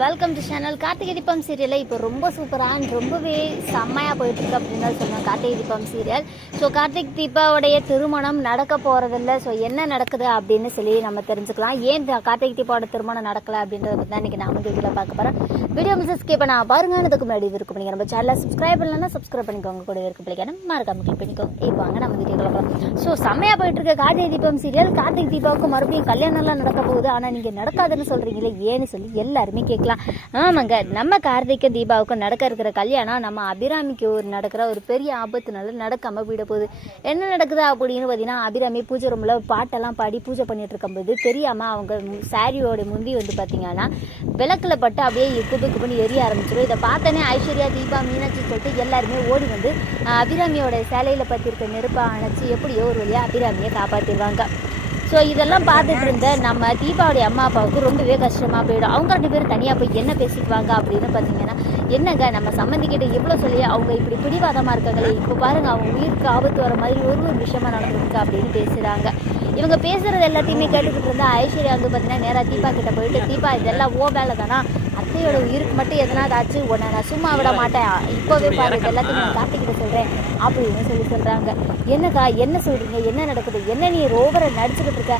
Welcome to channel Karthigai Deepam சீரியலில் இப்போ ரொம்ப சூப்பராக ரொம்பவே செம்மையாக போயிட்டுருக்கு அப்படின்னு தான் சொன்னேன். கார்த்திகை தீபம் சீரியல் ஸோ கார்த்திக் தீபாவுடைய திருமணம் நடக்க போகிறதில்ல ஸோ என்ன நடக்குது அப்படின்னு சொல்லி நம்ம தெரிஞ்சுக்கலாம். ஏன் கார்த்திக் தீபாவோட திருமணம் நடக்கல அப்படின்றத பற்றி தான் இன்றைக்கி நாம வந்து பார்க்க போகிறேன் வீடியோ மிஸ்ஸஸ் கேப்ப நான் பாருங்க. அதுக்கு முன்னாடி இருக்கும். நீங்கள் நம்ம சேனலில் சப்ஸ்கிரைப் பண்ணலன்னா சப்ஸ்கிரைப் பண்ணிக்கோங்க. கூட இருக்கு பண்ணிக்கிறேன் மறக்காம கிளிக் பண்ணிக்கோங்க. இப்போ வாங்க நம்ம வீடியோ பார்க்கலாம் ஸோ செம்மையாக போயிட்டுருக்க கார்த்திகை தீபம் சீரியல் கார்த்திக் தீபாவுக்கு மறுபடியும் கல்யாணம்லாம் நடக்க போகுது. ஆனால் நீங்கள் நடக்காதுன்னு சொல்கிறீங்களே ஏன்னு சொல்லி எல்லாருமே கேட்கலாம். ஆமாங்க நம்ம கார்த்திகை தீபாவுக்கும் நடக்க இருக்கிற கல்யாணம் நம்ம அபிராமிக்கு ஒரு நடக்கிற ஒரு பெரிய ஆபத்துனால நடக்காம விட போகுது. என்ன நடக்குது அப்படின்னு பார்த்தீங்கன்னா அபிராமி பூஜை ரூமில் பாட்டெல்லாம் பாடி பூஜை பண்ணிட்டு இருக்கும்போது தெரியாமல் அவங்க சாரியோட முந்தி வந்து பார்த்தீங்கன்னா விளக்கில் பட்டு அப்படியே குப்பு குபுன்னு எரிய ஆரம்பிச்சிடும் இதை பார்த்தோன்னே ஐஸ்வர்யா தீபா மீனாட்சி சொல்லிட்டு எல்லாருமே ஓடி வந்து அபிராமியோட சேலையில் பற்றிருக்க நெருப்பை அணைச்சி எப்படியோ ஒரு வழியாக அபிராமியை காப்பாற்றிடுவாங்க ஸோ இதெல்லாம் பார்த்துட்டு இருந்த நம்ம தீபாவளி அம்மா அப்பாவுக்கு ரொம்பவே கஷ்டமாக போயிடும். அவங்க ரெண்டு பேரும் தனியாக போய் என்ன பேசிக்குவாங்க அப்படின்னு பார்த்தீங்கன்னா என்னங்க நம்ம சம்மந்திக்கிட்ட எவ்வளோ சொல்லி அவங்க இப்படி பிடிவாதமாக இருக்காங்களே இப்போ பாருங்க அவங்க உயிருக்கு ஆபத்து வர மாதிரி ஒரு ஒரு விஷயமா நடந்திருக்கு அப்படின்னு பேசுகிறாங்க இவங்க பேசுகிறது எல்லாத்தையுமே கேட்டுக்கிட்டு இருந்தா ஐஸ்வர்யா வந்து பார்த்தீங்கன்னா நேராக தீபா கிட்ட போயிட்டு தீபா இதெல்லாம் ஓ வேலை தானா அத்தையோட உயிருக்கு மட்டும் எதனாவது ஆச்சு உன்னை நான் சும்மா விட மாட்டேன். இப்போவே பாரு எல்லாத்தையும் நான் கார்த்திகிட்ட சொல்கிறேன் அப்படின்னு சொல்லி சொல்கிறாங்க என்னக்கா என்ன சொல்கிறீங்க என்ன நடக்குது? என்ன நீ ரோவரை நடிச்சுக்கிட்டு இருக்க?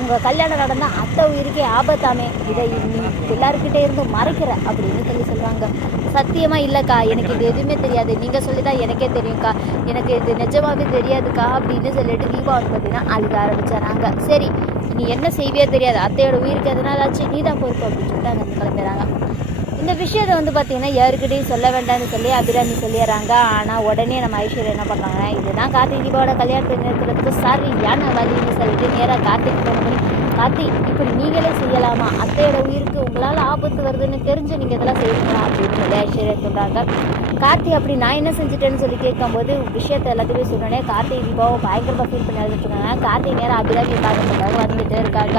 உங்க கல்யாணம் நடந்தா அத்தை உயிருக்கே ஆபத்தாமே. இதை நீ எல்லாருக்கிட்டே இருந்து மறைக்கிற அப்படின்னு சொல்லி சொல்றாங்க. சத்தியமா இல்லக்கா எனக்கு இது எதுவுமே தெரியாது. நீங்க சொல்லிதான் எனக்கே தெரியும்க்கா. எனக்கு இது நிஜமாவே தெரியாதுக்கா அப்படின்னு சொல்லிட்டு தீபா வந்து பார்த்தீங்கன்னா அழுக ஆரம்பிச்சாராங்க சரி நீ என்ன செய்வியோ தெரியாது. அத்தையோட உயிருக்கு எதனால ஆச்சு? நீ தான் பொறுப்பு அப்படின்னு சொல்லிட்டு அங்கே கிளம்புறாங்க இந்த விஷயத்தை வந்து பார்த்தீங்கன்னா யாருக்கிட்டையும் சொல்ல வேண்டாம்னு சொல்லி அபிராமி சொல்லிடுறாங்க. ஆனால் உடனே நம்ம ஐஸ்வர்யா என்ன பண்ணுறாங்கன்னா இதுதான் கார்த்திக் தீபாவோட கல்யாணத்தை நிறுத்துறதுக்கு சரியான வழின்னு சொல்லிட்டு நேராக கார்த்திக் ஃபோன் பண்ணி கார்த்திக் இப்படி நீங்களே செய்யலாமா? அத்தையோட உயிருக்கு உங்களால் ஆபத்து வருதுன்னு தெரிஞ்சு நீங்கள் இதெல்லாம் செய்யணுமா? அப்படின்னு சொல்லி ஐஸ்வர்யா சொல்கிறாங்க கார்த்தி அப்படி நான் என்ன செஞ்சுட்டேன்னு சொல்லி கேட்கும்போது விஷயத்தை எல்லாத்தையுமே சொன்னோடனே கார்த்திக் தீபாவை பயங்கரமாக ஃபீல் பண்ணி அழுதுட்டுருக்காங்க கார்த்திக் நேரம் அபிராமி பார்க்கறதுக்காக வந்துகிட்டே இருக்காங்க.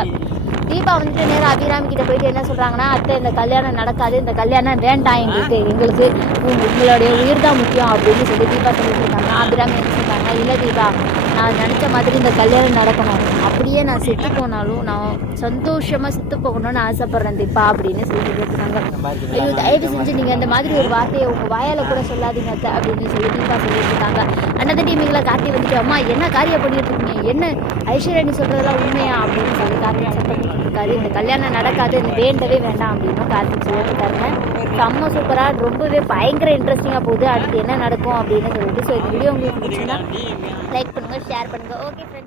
தீபா வந்துட்டு நேரம் அபிராமி கிட்ட போயிட்டு என்ன சொல்றாங்கன்னா அத்தை இந்த கல்யாணம் நடக்காது இந்த கல்யாணம் வேண்டாம் எங்களுக்கு. எங்களுக்கு உங்களுடைய உயிர் தான் முக்கியம் அப்படின்னு சொல்லி தீபா சொல்லிட்டு இருக்காங்க. அபிராமி என்ன சொல்றாங்க இல்லை தீபா நான் நினச்ச மாதிரி இந்த கல்யாணம் நடக்கணும். அப்படியே நான் செத்து போனாலும் நான் சந்தோஷமா செத்து போகணும்னு ஆசைப்படுறேன் தீபா அப்படின்னு சொல்லிட்டு இருக்காங்க ஐயோ தயவு செஞ்சு நீங்க அந்த மாதிரி ஒரு வார்த்தையை உங்க வாயால கூட சொல்லாதீங்க அத்தை அப்படின்னு சொல்லி தீபா சொல்லிட்டு இருக்காங்க. அண்ணன் டீமிங்களை கார்த்தி வந்துட்டு அம்மா என்ன காரியம் பண்ணிட்டு இருக்கீங்க? என்ன ஐஸ்வர்யா நீ சொல்றதெல்லாம் உண்மையா அப்படின்னு சொல்லி கார்த்திக் சத்தம் இருக்காரு இந்த கல்யாணம் நடக்காது இந்த வேண்டவே வேண்டாம் அப்படின்னு கார்த்திக் சொல்லிட்டு செம்ம சூப்பரா ரொம்பவே பயங்கர இன்ட்ரெஸ்டிங்கா போகுது. அடுத்து என்ன நடக்கும் அப்படின்னு சொல்லிட்டு. ஸோ இந்த வீடியோ உங்களுக்கு பிடிச்சிருந்தா லைக் பண்ணுங்க ஷேர் பண்ணுங்க. Okay friends